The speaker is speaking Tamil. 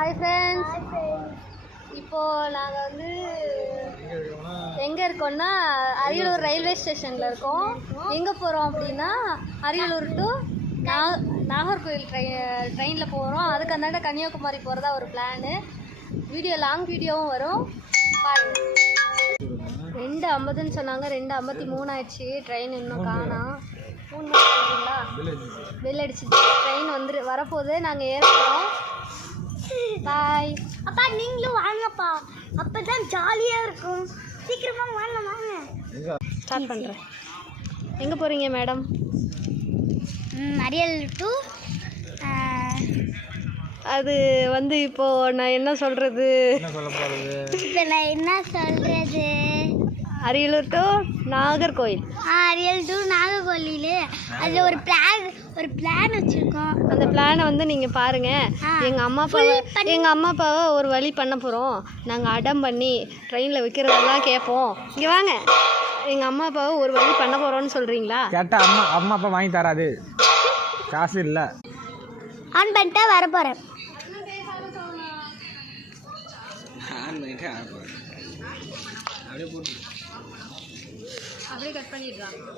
ஹாய் ஃப்ரெண்ட்ஸ், இப்போது நாங்கள் வந்து எங்கே இருக்கோம்னா அரியலூர் ரயில்வே ஸ்டேஷனில் இருக்கோம். எங்கே போகிறோம் அப்படின்னா அரியலூர் டு நாகர்கோவில் ட்ரெயினில் போகிறோம். அதுக்கு அந்தாண்ட கன்னியாகுமரி போகிறதா ஒரு பிளானு. லாங் வீடியோவும் வரும் பாருங்க. 2:50ன்னு சொன்னாங்க, 2:53 ஆயிடுச்சு. ட்ரெயின் இன்னும் காணோம். 3 மணி ஆகுதுங்களா? பெல் அடிச்சிச்சு. ட்ரெயின் வரப்போகுது. நாங்கள் ஏறுறோம். பாய். அப்பா நீங்களும் வாங்கப்பா, அப்போ தான் ஜாலியாக இருக்கும். சீக்கிரமாக வாங்க. ஸ்டார்ட் பண்ணுறேன். எங்கே போகிறீங்க மேடம்? அரியல் டு அது வந்து இப்போது நான் என்ன சொல்கிறது, இப்போ நான் என்ன சொல்கிறது, அரியலூர் டு நாகர்கோவில். அரியல் டு நாகர்கோவில். அதில் ஒரு பிளான் வச்சுருக்கோம். அந்த பிளானை வந்து நீங்கள் பாருங்கள். எங்கள் அம்மா அப்பாவை ஒரு வழி பண்ண போகிறோம். நாங்கள் அடம் பண்ணி ட்ரெயினில் வைக்கிறதெல்லாம் கேட்போம். இங்கே வாங்க. எங்கள் அம்மா அப்பாவை ஒரு வழி பண்ண போகிறோன்னு சொல்கிறீங்களா? கேட்டால் அம்மா அப்பா வாங்கி தராது, காசு இல்லை. ஆன் பண்ணிட்டா வர போகிறேன். அப்படியே கட் பண்ணிடுறாங்க.